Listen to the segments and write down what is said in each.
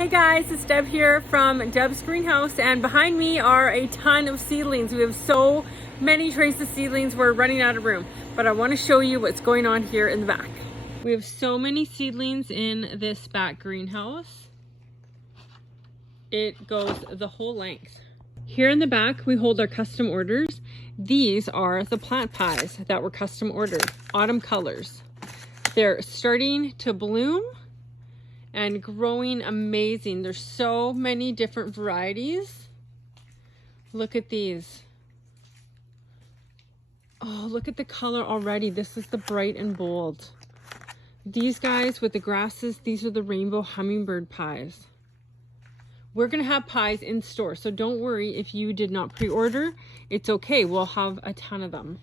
Hey guys, it's Deb here from Deb's Greenhouse, and behind me are a ton of seedlings. We have so many trays of seedlings, we're running out of room, but I want to show you what's going on here in the back. We have so many seedlings in this back greenhouse. It goes the whole length. Here in the back, we hold our custom orders. These are the plant pies that were custom ordered, autumn colors. They're starting to bloom and growing amazing. There's so many different varieties. Look at these. Oh, look at the color already. This is the bright and bold. These guys with the grasses, these are the rainbow hummingbird pies. We're gonna have pies in store, so don't worry if you did not pre-order. It's okay, we'll have a ton of them.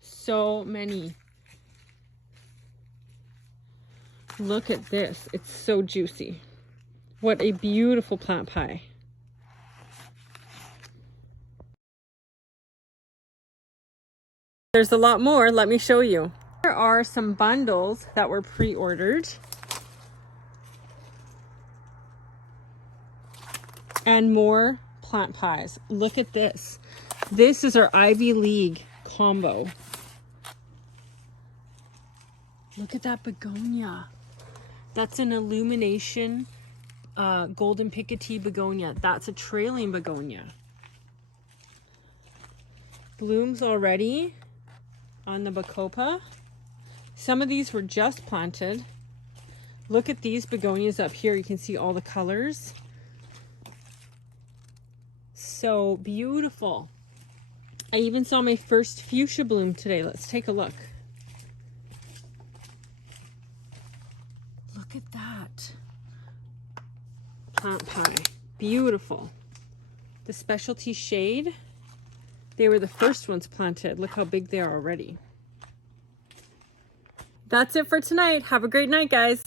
So many. Look at this, it's so juicy. What a beautiful plant pie. There's a lot more, let me show you. There are some bundles that were pre-ordered. And more plant pies. Look at this. This is our Ivy League combo. Look at that begonia. That's an illumination golden picotee begonia. That's a trailing begonia. Blooms already on the bacopa. Some of these were just planted. Look at these begonias up here. You can see all the colors. So beautiful. I even saw my first fuchsia bloom today. Let's take a look. Look at that. Plant pie. Beautiful. The specialty shade. They were the first ones planted. Look how big they are already. That's it for tonight. Have a great night, guys.